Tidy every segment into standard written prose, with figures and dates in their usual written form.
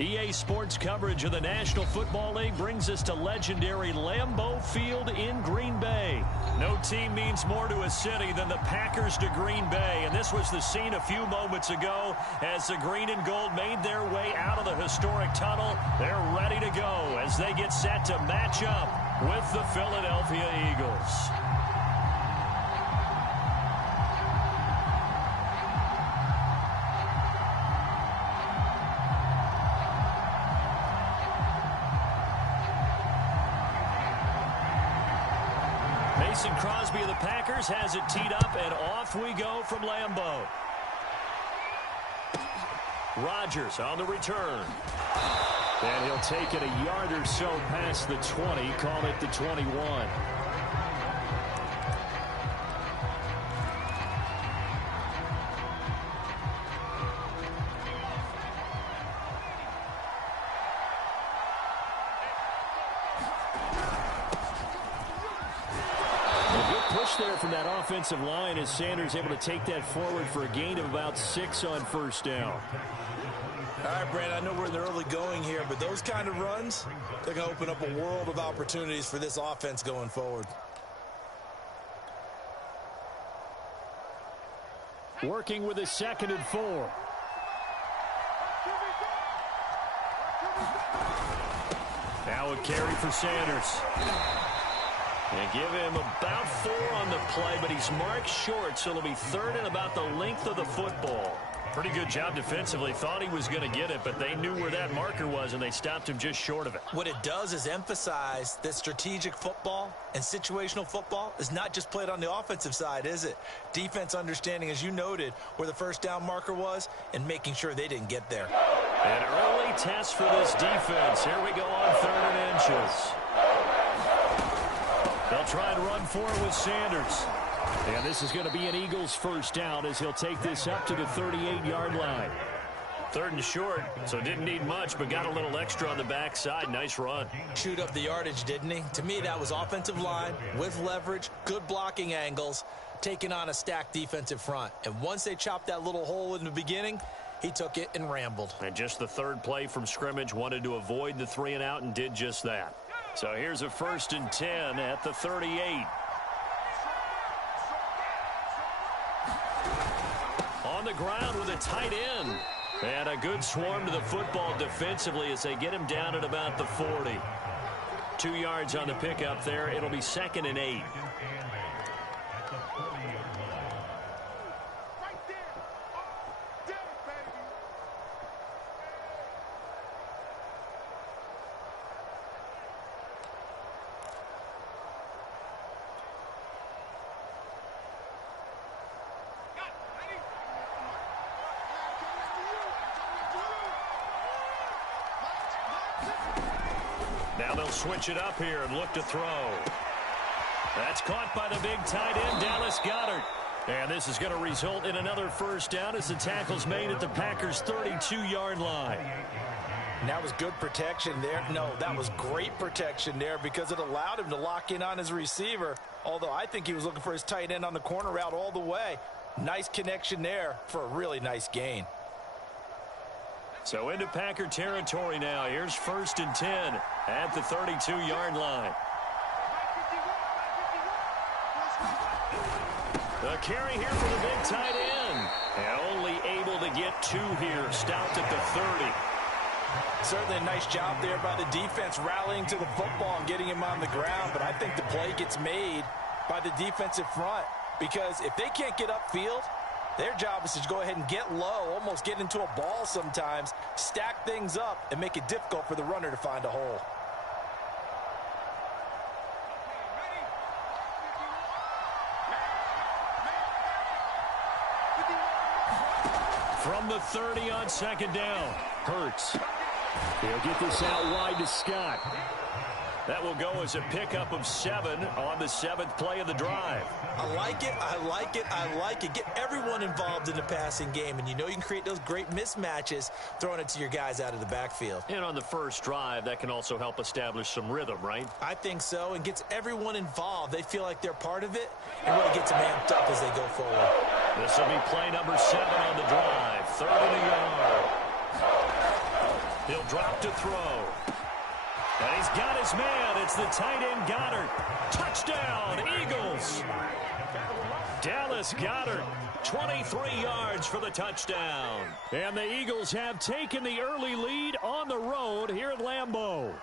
EA Sports coverage of the National Football League brings us to legendary Lambeau Field in Green Bay. No team means more to a city than the Packers to Green Bay, and this was the scene a few moments ago as the green and gold made their way out of the historic tunnel. They're ready to go as they get set to match up with the Philadelphia Eagles. Mason Crosby of the Packers has it teed up, and off we go from Lambeau. Rodgers on the return. And he'll take it a yard or so past the 20, call it the 21. There from that offensive line as Sanders able to take that forward for a gain of about 6 on first down. All right, Brand, I know we're in the early going here, but those kind of runs, they're going to open up a world of opportunities for this offense going forward. Working with a 2nd and 4. Now a carry for Sanders. And give him about 4 on the play, but he's marked short, so it'll be 3rd and about the length of the football. Pretty good job defensively. Thought he was going to get it, but they knew where that marker was, and they stopped him just short of it. What it does is emphasize that strategic football and situational football is not just played on the offensive side, is it? Defense understanding, as you noted, where the first down marker was and making sure they didn't get there. An early test for this defense. Here we go on 3rd and inches. They'll try and run for it with Sanders. And this is going to be an Eagles first down as he'll take this up to the 38-yard line. 3rd and short, so didn't need much, but got a little extra on the backside. Nice run. Chewed up the yardage, didn't he? To me, that was offensive line with leverage, good blocking angles, taking on a stacked defensive front. And once they chopped that little hole in the beginning, he took it and rambled. And just the 3rd play from scrimmage, wanted to avoid the 3 and out and did just that. So here's a 1st and 10 at the 38. On the ground with a tight end. And a good swarm to the football defensively as they get him down at about the 40. 2 yards on the pickup there. It'll be 2nd and 8. Now they'll switch it up here and look to throw. That's caught by the big tight end, Dallas Goedert. And this is going to result in another first down as the tackle's made at the Packers' 32-yard line. And that was good protection there. No, that was great protection there because it allowed him to lock in on his receiver, although I think he was looking for his tight end on the corner route all the way. Nice connection there for a really nice gain. So into Packer territory now. Here's 1st and 10 at the 32-yard line. The carry here for the big tight end. And only able to get 2 here. Stopped at the 30. Certainly a nice job there by the defense rallying to the football and getting him on the ground. But I think the play gets made by the defensive front because if they can't get upfield, their job is to go ahead and get low, almost get into a ball sometimes, stack things up, and make it difficult for the runner to find a hole. From the 30 on 2nd down, Hurts. He'll get this out wide to Scott. That will go as a pickup of 7 on the 7th play of the drive. I like it, I like it, I like it. Get everyone involved in the passing game, and you know you can create those great mismatches throwing it to your guys out of the backfield. And on the first drive, that can also help establish some rhythm, right? I think so, and gets everyone involved. They feel like they're part of it, and really gets them amped up as they go forward. This will be play number 7 on the drive. 3rd and a yard. He'll drop to throw. And he's got his man. It's the tight end Goddard. Touchdown, Eagles. Dallas Goddard, 23 yards for the touchdown. And the Eagles have taken the early lead on the road here at Lambeau.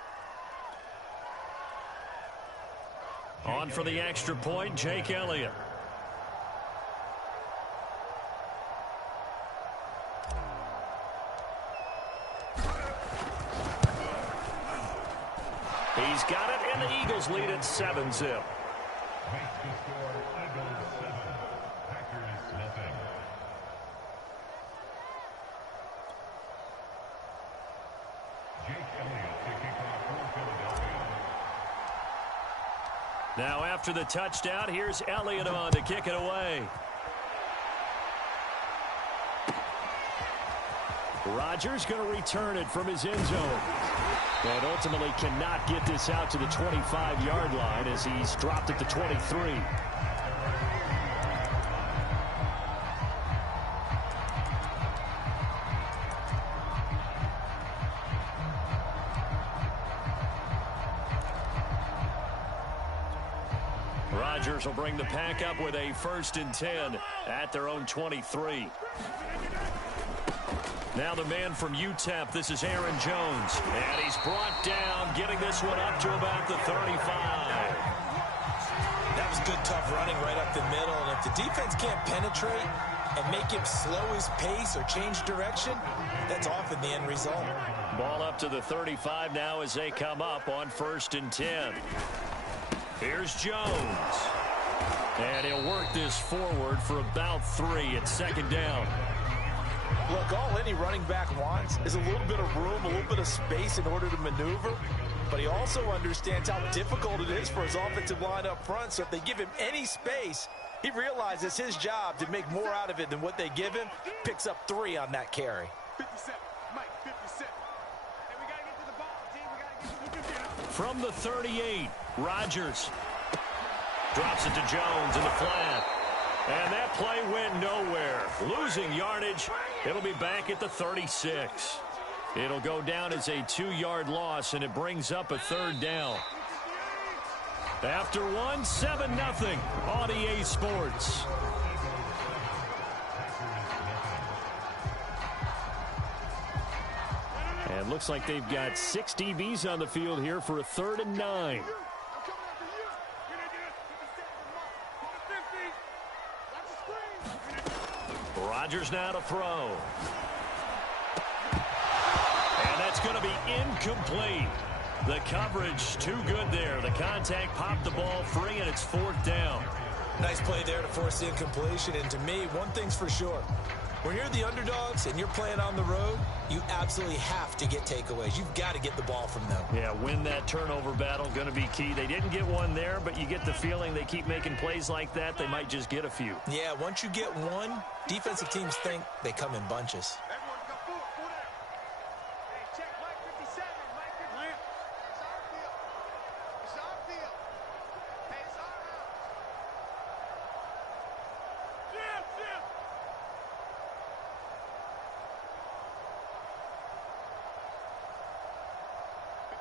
On for the extra point, Jake Elliott. He's got it, and the Eagles lead at 7-zip. Now after the touchdown, here's Elliott on to kick it away. Rodgers going to return it from his end zone. And ultimately cannot get this out to the 25-yard line as he's dropped at the 23. Rodgers will bring the pack up with a 1st and 10 at their own 23. Now the man from UTEP, this is Aaron Jones. And he's brought down, getting this one up to about the 35. That was good, tough running right up the middle. And if the defense can't penetrate and make him slow his pace or change direction, that's often the end result. Ball up to the 35 now as they come up on 1st and 10. Here's Jones. And he'll work this forward for about 3 at 2nd down. Look, all any running back wants is a little bit of room, a little bit of space in order to maneuver. But he also understands how difficult it is for his offensive line up front. So if they give him any space, he realizes his job to make more out of it than what they give him. Picks up 3 on that carry. 57, Mike, 57. Hey, we got to get to the ball, team. We got to get to the From the 38, Rodgers drops it to Jones in the flat. And that play went nowhere. Losing yardage. It'll be back at the 36. It'll go down as a 2-yard loss, and it brings up a 3rd down. After 1, 7-0 on EA Sports. And looks like they've got 6 DBs on the field here for a 3rd and 9. Rodgers now to throw. And that's going to be incomplete. The coverage too good there. The contact popped the ball free, and it's 4th down. Nice play there to force the incompletion. And to me, one thing's for sure. When you're the underdogs and you're playing on the road, you absolutely have to get takeaways. You've got to get the ball from them. Yeah, win that turnover battle, going to be key. They didn't get one there, but you get the feeling they keep making plays like that, they might just get a few. Yeah, once you get one, defensive teams think they come in bunches. Everyone's got 4 down. Hey, check Mike 57. Mike 57. It's our field. It's our field. Hey, it's our house. Jim, Jim.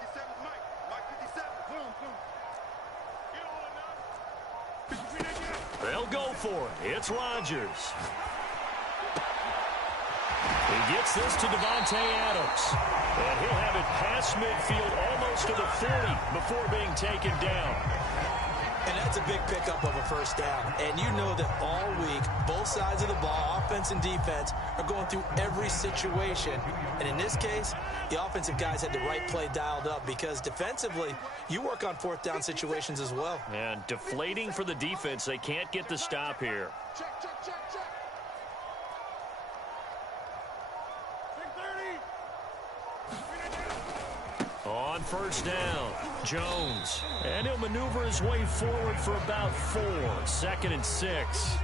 57 Mike. Mike 57. Boom, boom. Get on now. They'll go for it. It's Rodgers. He gets this to Devontae Adams. And he'll have it past midfield almost to the 40 before being taken down. And that's a big pickup of a 1st down. And you know that all week, both sides of the ball, offense and defense, are going through every situation. And in this case, the offensive guys had the right play dialed up because defensively, you work on 4th down situations as well. And deflating for the defense. They can't get the stop here. Check, check, check, check. On 1st down, Jones. And he'll maneuver his way forward for about 4. 2nd and 6.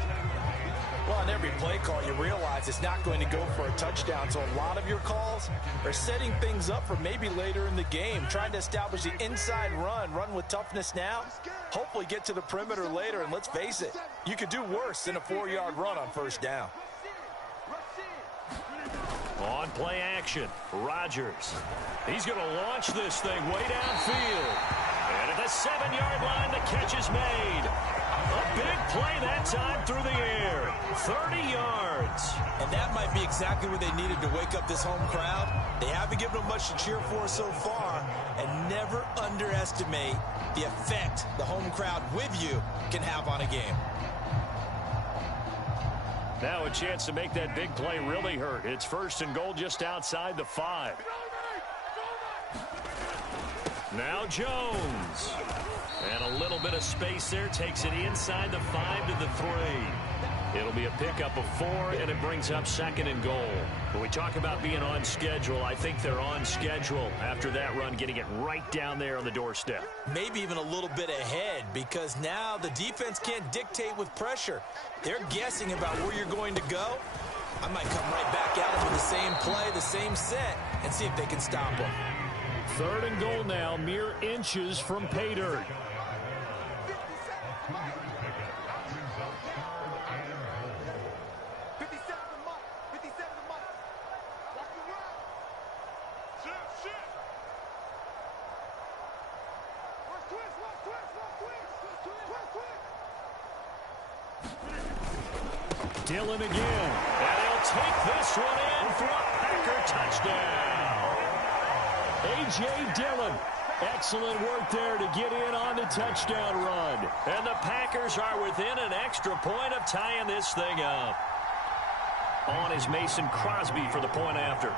Well, on every play call, you realize it's not going to go for a touchdown. So a lot of your calls are setting things up for maybe later in the game, trying to establish the inside run with toughness now, hopefully get to the perimeter later. And let's face it, you could do worse than a 4-yard run on 1st down. On play action, Rodgers. He's going to launch this thing way downfield. And at the 7-yard line, the catch is made. A big play that time through the air. 30 yards. And that might be exactly what they needed to wake up this home crowd. They haven't given them much to cheer for so far. And never underestimate the effect the home crowd with you can have on a game. Now a chance to make that big play really hurt. It's 1st and goal just outside the 5. Now Jones. And a little bit of space there. Takes it inside the 5 to the 3. It'll be a pickup of 4, and it brings up 2nd and goal. When we talk about being on schedule, I think they're on schedule after that run, getting it right down there on the doorstep. Maybe even a little bit ahead, because now the defense can't dictate with pressure. They're guessing about where you're going to go. I might come right back at them with the same play, the same set, and see if they can stop them. 3rd and goal now, mere inches from pay dirt. Dillon again, and he'll take this one in for a Packer touchdown. A.J. Dillon, excellent work there to get in on the touchdown run. And the Packers are within an extra point of tying this thing up. On is Mason Crosby for the point after.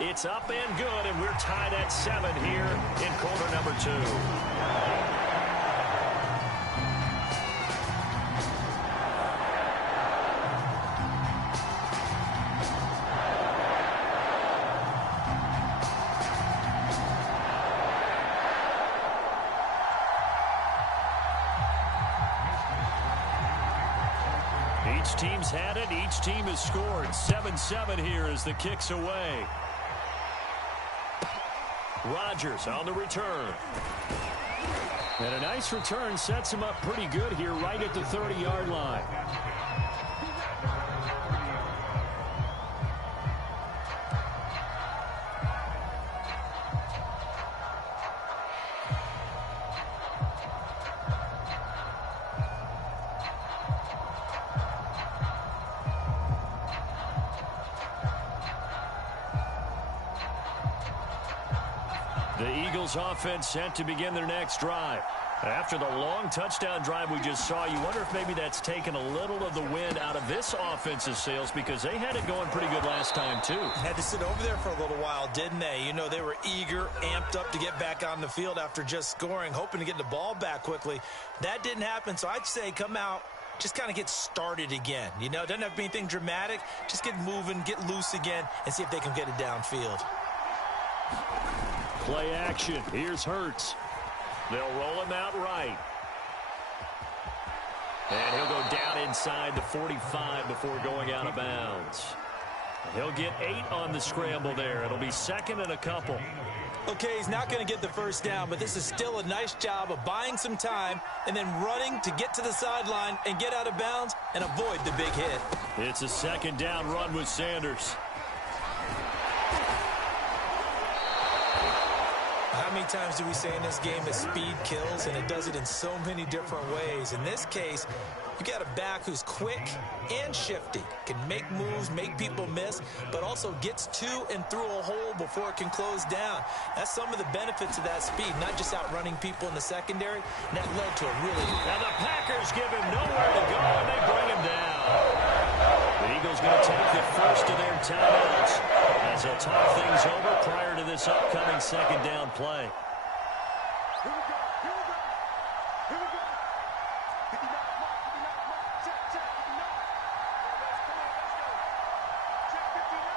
It's up and good, and we're tied at 7 here in quarter number 2. Each team's had it. Each team has scored. 7-7 here as the kick's away. Rodgers on the return. And a nice return sets him up pretty good here right at the 30-yard line. The Eagles offense set to begin their next drive. After the long touchdown drive we just saw, you wonder if maybe that's taken a little of the wind out of this offense's sails, because they had it going pretty good last time too. Had to sit over there for a little while, didn't they? You know, they were eager, amped up to get back on the field after just scoring, hoping to get the ball back quickly. That didn't happen, so I'd say come out, just kind of get started again. You know, it doesn't have to be anything dramatic. Just get moving, get loose again, and see if they can get it downfield. Play action. Here's Hurts. They'll roll him out right. And he'll go down inside the 45 before going out of bounds. He'll get 8 on the scramble there. It'll be 2nd and a couple. Okay, he's not going to get the first down, but this is still a nice job of buying some time and then running to get to the sideline and get out of bounds and avoid the big hit. It's a 2nd down run with Sanders. How many times do we say in this game that speed kills, and it does it in so many different ways? In this case, you got a back who's quick and shifty, can make moves, make people miss, but also gets to and through a hole before it can close down. That's some of the benefits of that speed, not just outrunning people in the secondary, and that led to a really... And the Packers give him nowhere to go, and they bring him down. The Eagles going to take the first of their timeouts as they'll talk things over prior to this upcoming 2nd down play. Here we go. Here we go. Here we go. 59, mark, 59, mark. Check, 59. Come on, let's go. Check 59.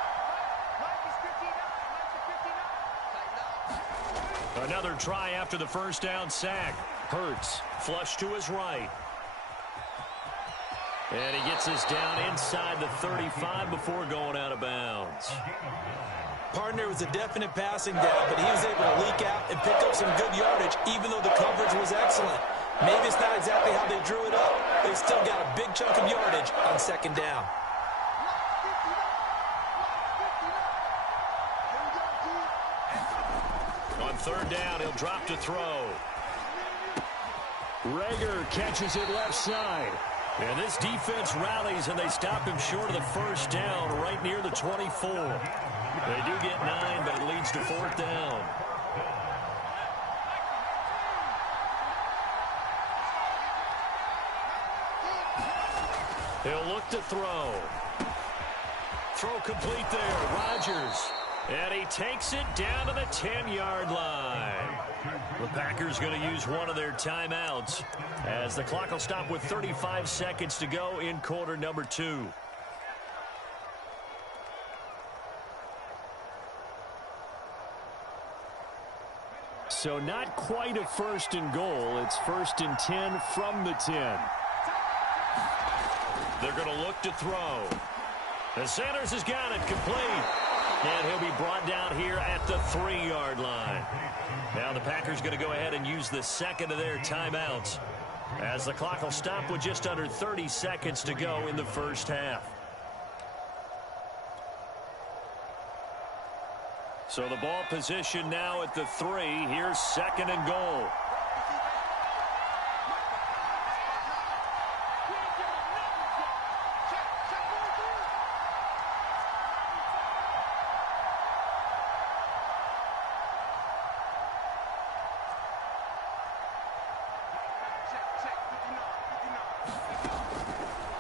Mike is 59. Mike is 59. Tighten up. Another try after the first down sack. Hurts, flush to his right. And he gets us down inside the 35 before going out of bounds. Partner was a definite passing down, but he was able to leak out and pick up some good yardage, even though the coverage was excellent. Maybe it's not exactly how they drew it up, but he still got a big chunk of yardage on second down. On third down, he'll drop to throw. Rager catches it left side. And this defense rallies, and they stop him short of the first down right near the 24. They do get 9, but it leads to fourth down. He'll look to throw. Throw complete there. Rodgers. And he takes it down to the 10-yard line. The Packers going to use one of their timeouts as the clock will stop with 35 seconds to go in quarter number 2. So not quite a first and goal. It's first and 10 from the 10. They're going to look to throw. And Sanders has got it complete. And he'll be brought down here at the 3-yard line. Now the Packers going to go ahead and use the second of their timeouts as the clock will stop with just under 30 seconds to go in the first half. So the ball position now at the 3. Here's second and goal.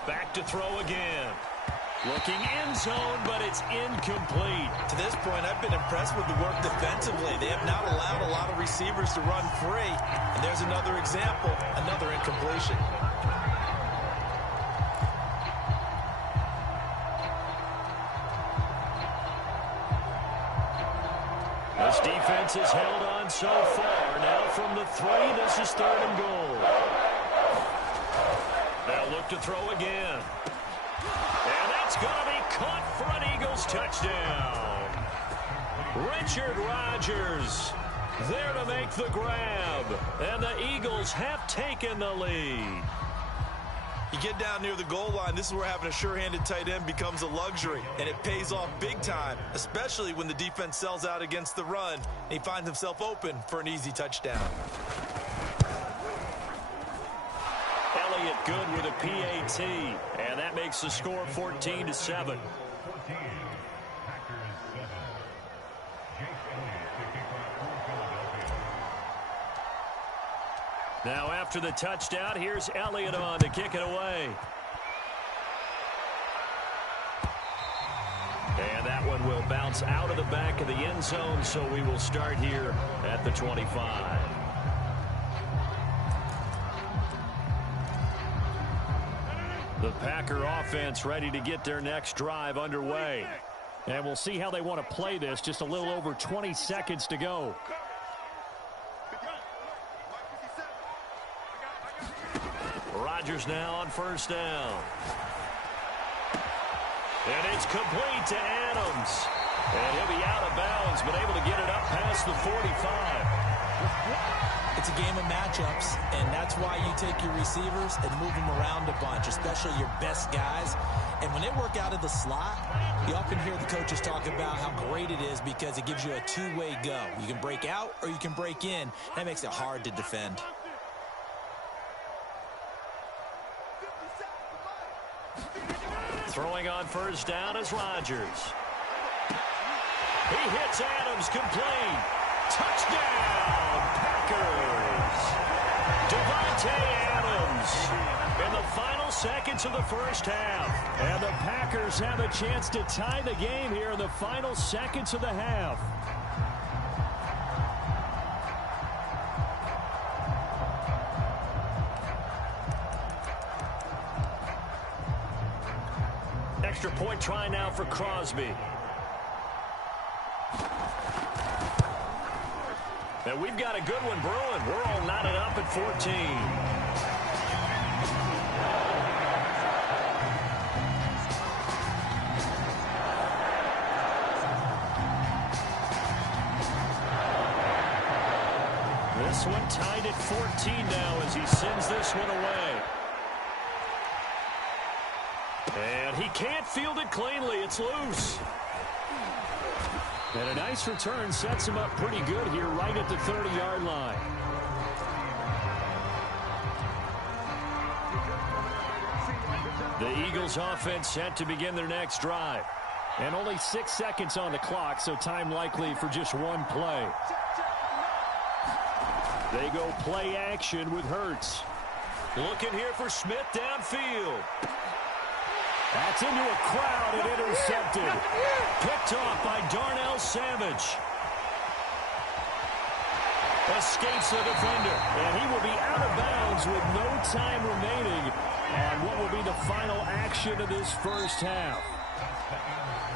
Back to throw again. Looking end zone, but it's incomplete. To this point, I've been impressed with the work defensively. They have not allowed a lot of receivers to run free. And there's another example, another incompletion. This defense has held on so far. Now from the 3, this is third and goal. They'll look to throw again. And that's going to be caught for an Eagles touchdown. Richard Rodgers there to make the grab. And the Eagles have taken the lead. You get down near the goal line, this is where having a sure-handed tight end becomes a luxury. And it pays off big time, especially when the defense sells out against the run. And he finds himself open for an easy touchdown. Elliott good with a PAT, and that makes the score 14-7. Now after the touchdown, here's Elliott on to kick it away. And that one will bounce out of the back of the end zone, so we will start here at the 25. The Packer offense ready to get their next drive underway. And we'll see how they want to play this. Just a little over 20 seconds to go. Rodgers now on first down. And it's complete to Adams. And he'll be out of bounds, but able to get it up past the 45. It's a game of matchups, and that's why you take your receivers and move them around a bunch, especially your best guys. And when they work out of the slot, you often hear the coaches talk about how great it is because it gives you a two-way go. You can break out or you can break in. That makes it hard to defend. Throwing on first down is Rodgers. He hits Adams complete. Touchdown, Packers. Devontae Adams in the final seconds of the first half. And the Packers have a chance to tie the game here in the final seconds of the half. Extra point try now for Crosby. And we've got a good one brewing. We're all knotted up at 14. This one tied at 14 now as he sends this one away. He can't field it cleanly. It's loose. And a nice return sets him up pretty good here right at the 30-yard line. The Eagles offense set to begin their next drive. And only 6 seconds on the clock, so time likely for just one play. They go play action with Hurts. Looking here for Smith downfield. That's into a crowd and intercepted. Picked off by Darnell Savage. Escapes the defender, and he will be out of bounds with no time remaining on what will be the final action of this first half.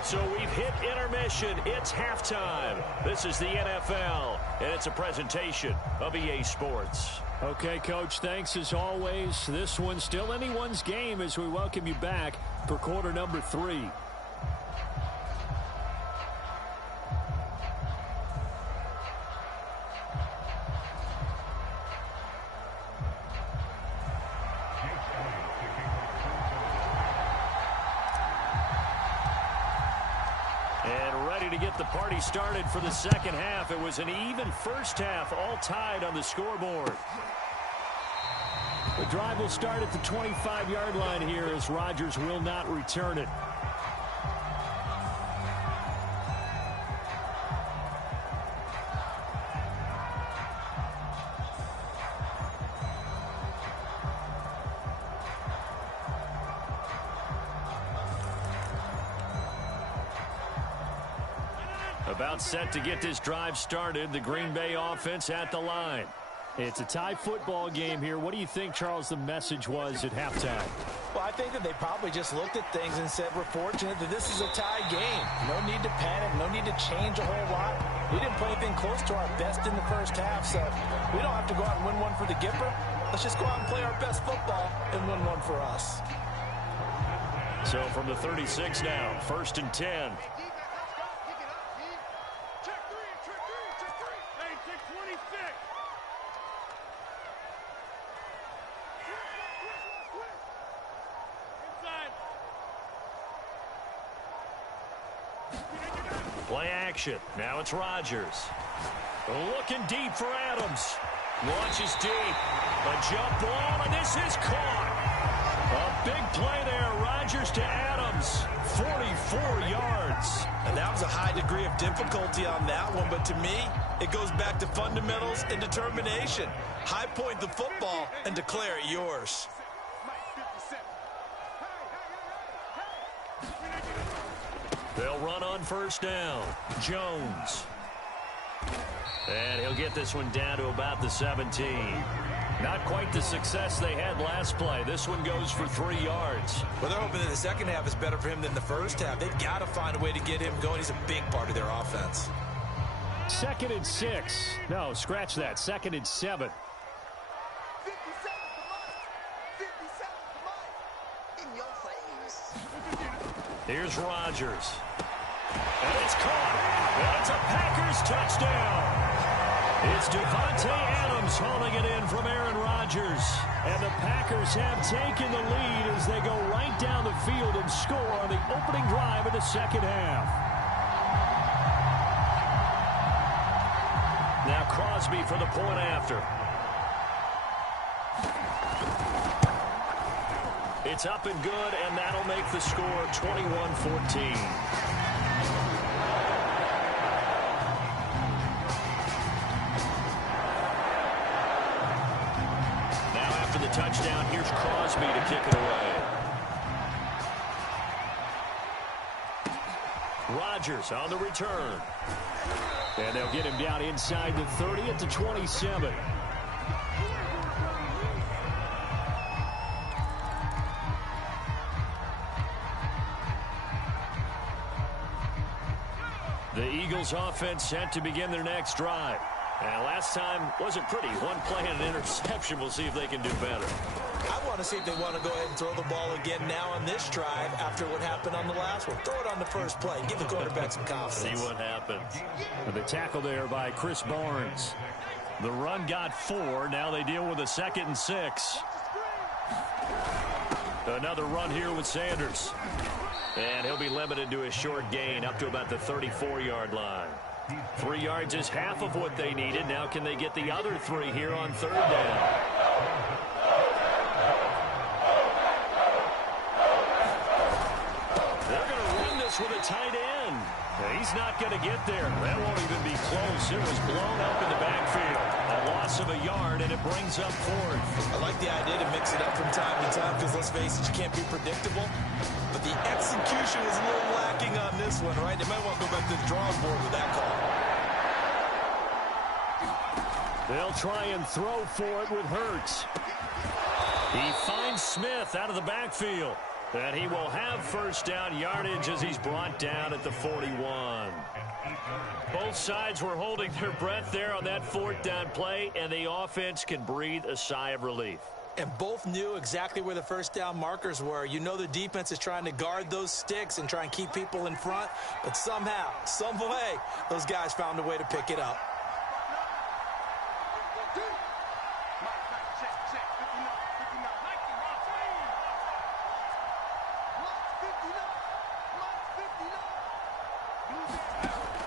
So we've hit intermission. It's halftime. This is the NFL, and it's a presentation of EA Sports. Okay, Coach, thanks as always. This one's still anyone's game as we welcome you back for quarter number 3. To get the party started for the second half. It was an even first half, all tied on the scoreboard. The drive will start at the 25-yard line here as Rodgers will not return it. About set to get this drive started. The Green Bay offense at the line. It's a tie football game here. What do you think, Charles, the message was at halftime? Well, I think that they probably just looked at things and said, we're fortunate that this is a tie game. No need to panic. No need to change a whole lot. We didn't play anything close to our best in the first half, so we don't have to go out and win one for the Gipper. Let's just go out and play our best football and win one for us. So from the 36 now, 1st and 10. Play action. Now it's Rodgers. Looking deep for Adams. Launches deep. A jump ball, and this is caught. A big play there. Rodgers to Adams. 44 yards. And that was a high degree of difficulty on that one, but to me, it goes back to fundamentals and determination. High point the football and declare it yours. They'll run on first down. Jones. And he'll get this one down to about the 17. Not quite the success they had last play. This one goes for 3 yards. Well, they're hoping that the second half is better for him than the first half. They've got to find a way to get him going. He's a big part of their offense. 2nd and 6. No, scratch that. 2nd and 7. 57 in your face. Here's Rodgers. And it's caught. And it's a Packers touchdown. It's Devontae Adams hauling it in from Aaron Rodgers. And the Packers have taken the lead as they go right down the field and score on the opening drive of the second half. Now Crosby for the point after. It's up and good, and that'll make the score 21-14. Touchdown. Here's Crosby to kick it away. Rodgers on the return. And they'll get him down inside the 30 at the 27. The Eagles offense set to begin their next drive. And last time wasn't pretty. One play and an interception. We'll see if they can do better. I want to see if they want to go ahead and throw the ball again now on this drive after what happened on the last one. Throw it on the first play. Give the quarterback some confidence. See what happens. And the tackle there by Chris Barnes. The run got 4. Now they deal with a 2nd and 6. Another run here with Sanders. And he'll be limited to a short gain up to about the 34-yard line. 3 yards is half of what they needed. Now can they get the other 3 here on third down? They're going to run this with a tight end. He's not going to get there. That won't even be close. It was blown up in the backfield. A loss of a yard, and it brings up 4th. I like the idea to mix it up from time to time because, let's face it, you can't be predictable. But the execution was a little lacking on this one, right? They might want to go back to the drawing board with that call. They'll try and throw for it with Hurts. He finds Smith out of the backfield. And he will have first down yardage as he's brought down at the 41. Both sides were holding their breath there on that 4th down play, and the offense can breathe a sigh of relief. And both knew exactly where the first down markers were. You know the defense is trying to guard those sticks and try and keep people in front, but somehow, some way, those guys found a way to pick it up.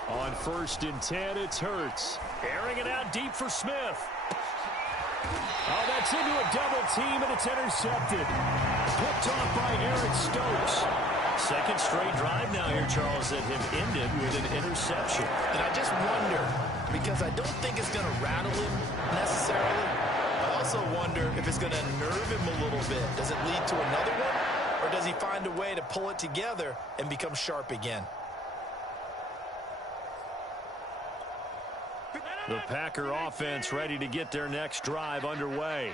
On 1st and 10, it's Hurts. Airing it out deep for Smith. Oh, that's into a double team, and it's intercepted. Picked off by Eric Stokes. Second straight drive now here, Charles, that have ended with an interception. And I just wonder, because I don't think it's going to rattle him necessarily. I also wonder if it's going to nerve him a little bit. Does it lead to another one? Or does he find a way to pull it together and become sharp again? The Packer offense ready to get their next drive underway.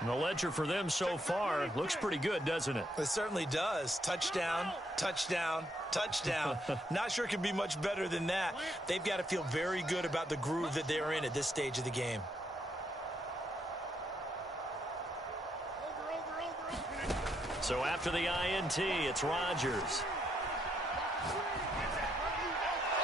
And the ledger for them so far looks pretty good, doesn't it? It certainly does. Touchdown, touchdown, touchdown. Not sure it could be much better than that. They've got to feel very good about the groove that they're in at this stage of the game. So after the INT, it's Rodgers.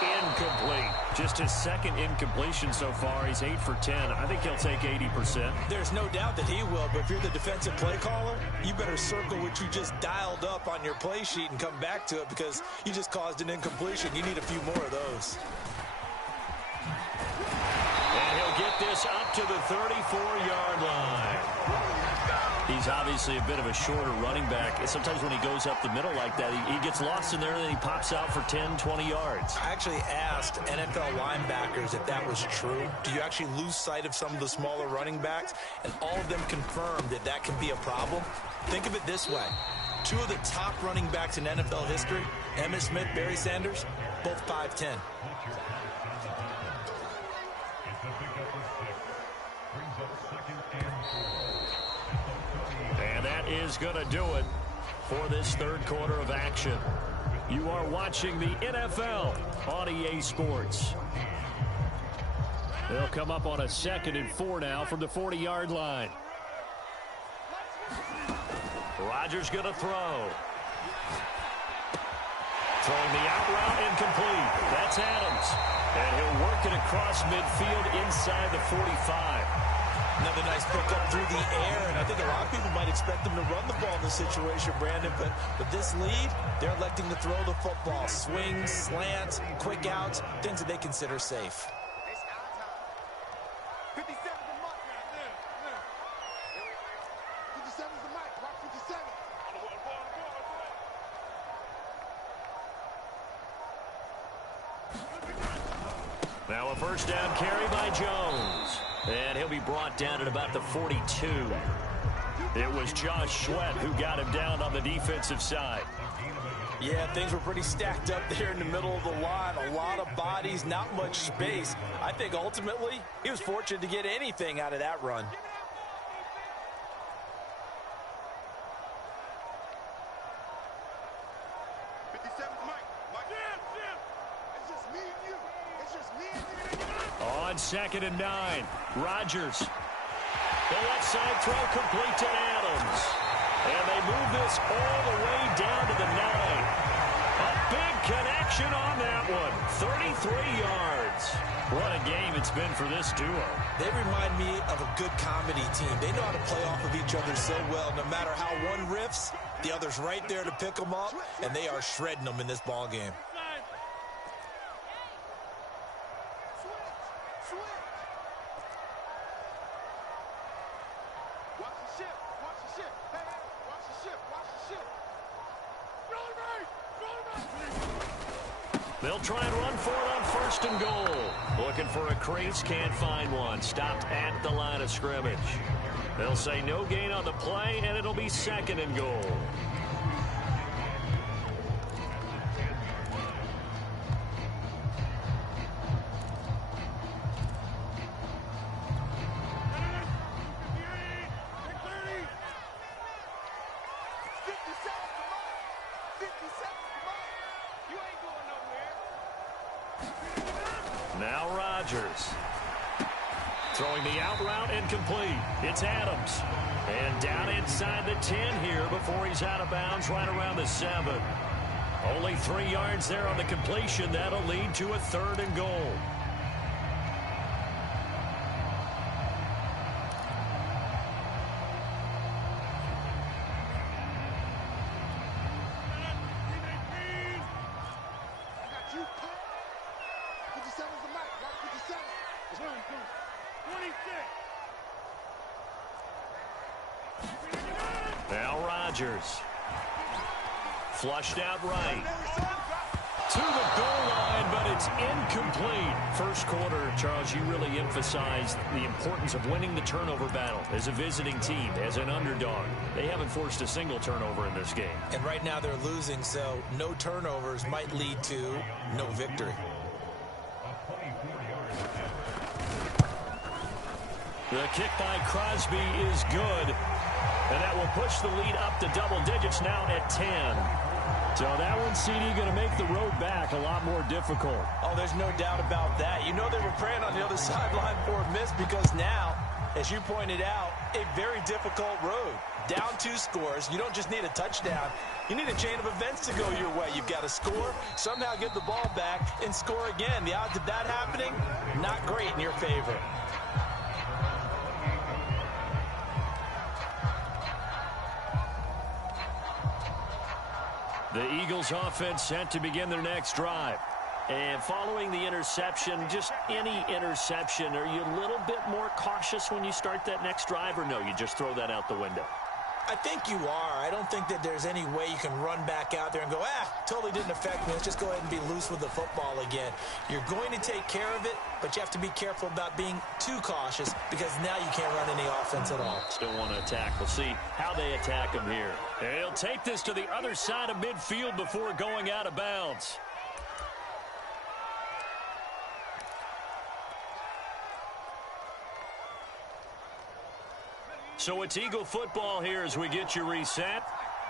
Incomplete. Just his second incompletion so far. He's 8 for 10. I think he'll take 80%. There's no doubt that he will, but if you're the defensive play caller, you better circle what you just dialed up on your play sheet and come back to it because you just caused an incompletion. You need a few more of those. And he'll get this up to the 34-yard line. He's obviously a bit of a shorter running back. Sometimes when he goes up the middle like that, he gets lost in there and then he pops out for 10, 20 yards. I actually asked NFL linebackers if that was true. Do you actually lose sight of some of the smaller running backs? And all of them confirmed that that can be a problem. Think of it this way. 2 of the top running backs in NFL history, Emmitt Smith, Barry Sanders, both 5'10". And that is going to do it for this third quarter of action. You are watching the NFL on EA Sports. They'll come up on a 2nd and 4 now from the 40-yard line. Rodgers going to throw. Throwing the out route incomplete. That's Adams. And he'll work it across midfield inside the 45. Another nice pickup through the air, and I think a lot of people might expect them to run the ball in this situation, Brandon, but with this lead, they're electing to throw the football. Swings, slants, quick outs, things that they consider safe. It's our time. 57 the mark. 57 is the mic. Rock 57. Now a first down carry by Jones. And he'll be brought down at about the 42. It was Josh Sweat who got him down on the defensive side. Yeah, things were pretty stacked up there in the middle of the line. A lot of bodies, not much space. I think ultimately he was fortunate to get anything out of that run. On 2nd and 9, Rodgers. The left side throw complete to Adams. And they move this all the way down to the 9. Up big connection on that one. 33 yards. What a game it's been for this duo. They remind me of a good comedy team. They know how to play off of each other so well. No matter how one riffs, the other's right there to pick them up, and they are shredding them in this ball game. They'll try and run for it on first and goal. Looking for a crease, can't find one. Stopped at the line of scrimmage. They'll say no gain on the play, and it'll be second and goal. Now Rodgers. Throwing the out route incomplete. It's Adams. And down inside the 10 here before he's out of bounds right around the 7. Only 3 yards there on the completion. That'll lead to a third and goal. Now Rodgers. Flushed out right. To the goal line, but it's incomplete. First quarter, Charles, you really emphasized the importance of winning the turnover battle as a visiting team, as an underdog. They haven't forced a single turnover in this game. And right now they're losing, so no turnovers might lead to no victory. The kick by Crosby is good. And that will push the lead up to double digits now at 10. So that one, CD, going to make the road back a lot more difficult. Oh, there's no doubt about that. You know they were praying on the other sideline for a miss because now, as you pointed out, a very difficult road. Down 2 scores. You don't just need a touchdown. You need a chain of events to go your way. You've got to score, somehow get the ball back, and score again. The odds of that happening, not great in your favor. The Eagles offense set to begin their next drive. And following the interception, just any interception, are you a little bit more cautious when you start that next drive, or no, you just throw that out the window? I think you are. I don't think that there's any way you can run back out there and go, totally didn't affect me. Let's just go ahead and be loose with the football again. You're going to take care of it, but you have to be careful about being too cautious because now you can't run any offense at all. Still want to attack. We'll see how they attack him here. And he'll take this to the other side of midfield before going out of bounds. So it's Eagle football here as we get you reset.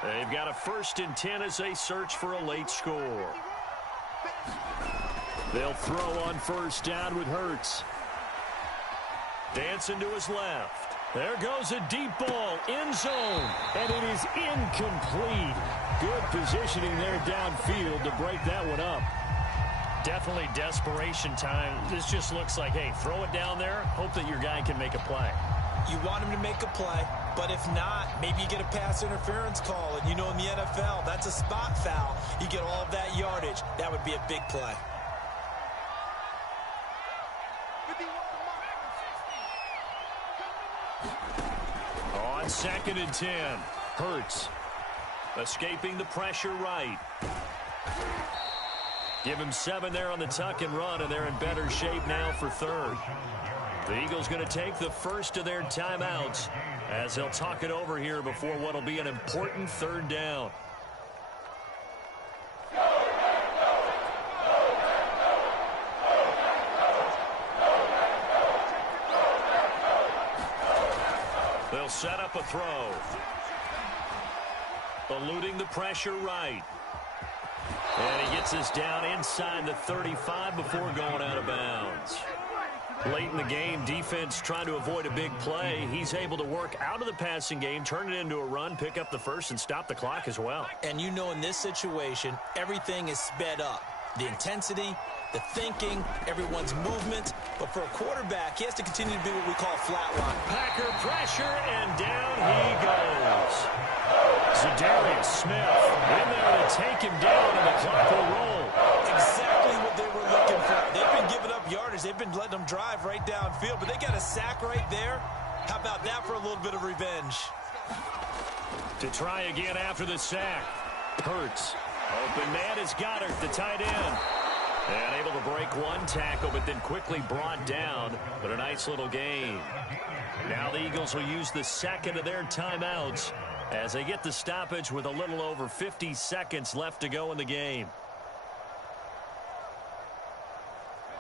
They've got a 1st and 10 as they search for a late score. They'll throw on first down with Hurts. Dancing to his left. There goes a deep ball, end zone, and it is incomplete. Good positioning there downfield to break that one up. Definitely desperation time. This just looks like, hey, throw it down there, hope that your guy can make a play. You want him to make a play, but if not, maybe you get a pass interference call. And you know in the NFL, that's a spot foul. You get all of that yardage. That would be a big play. On 2nd and 10, Hurts escaping the pressure right. Give him 7 there on the tuck and run, and they're in better shape now for 3rd. The Eagles going to take the first of their timeouts as they'll talk it over here before what will be an important 3rd down. They'll set up a throw. Eluding the pressure right. And he gets us down inside the 35 before going out of bounds. Late in the game, defense trying to avoid a big play. He's able to work out of the passing game, turn it into a run, pick up the first, and stop the clock as well. And you know in this situation, everything is sped up. The intensity, the thinking, everyone's movement. But for a quarterback, he has to continue to be what we call flatline. Packer pressure, and down he goes. Zadarius Smith in there to take him down, and the clock will roll. Exactly what they were looking for. They've been giving up yardage. They've been letting them drive right downfield, but they got a sack right there. How about that for a little bit of revenge? To try again after the sack. Hurts. Open man is Goddard, the tight end. And able to break one tackle, but then quickly brought down. But a nice little game. Now the Eagles will use the second of their timeouts as they get the stoppage with a little over 50 seconds left to go in the game.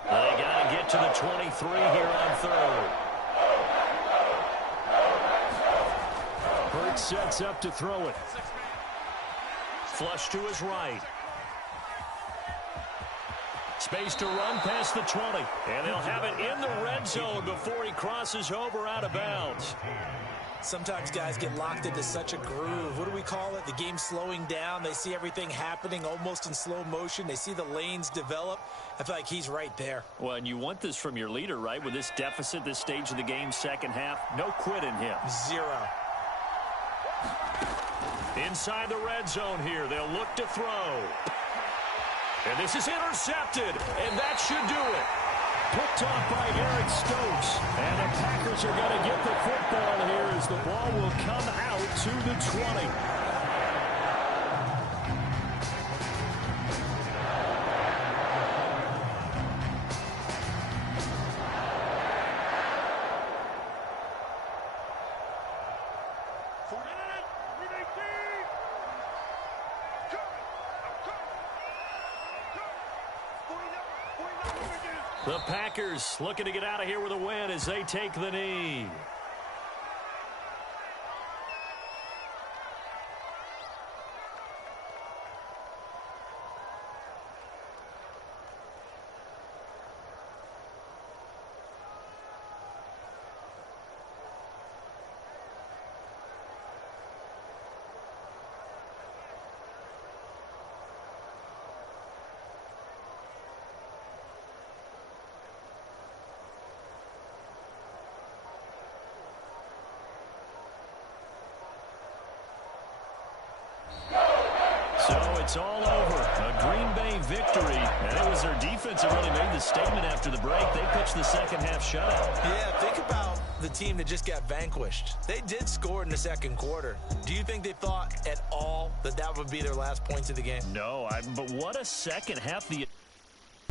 They got to get to the 23 here on third. Hurts sets up to throw it. Flush to his right. Space to run past the 20. And they'll have it in the red zone before he crosses over out of bounds. Sometimes guys get locked into such a groove. What do we call it? The game slowing down. They see everything happening almost in slow motion. They see the lanes develop. I feel like he's right there. Well, and you want this from your leader, right? With this deficit, this stage of the game, second half, no quit in him. Zero. Inside the red zone here, they'll look to throw. And this is intercepted, and that should do it. Picked off by Eric Stokes. And the Packers are going to get the football here as the ball will come out to the 20. The Packers looking to get out of here with a win as they take the knee. So it's all over. A Green Bay victory. And it was their defense that really made the statement after the break. They pitched the second half shutout. Yeah, think about the team that just got vanquished. They did score in the second quarter. Do you think they thought at all that that would be their last points of the game? No, but what a second half.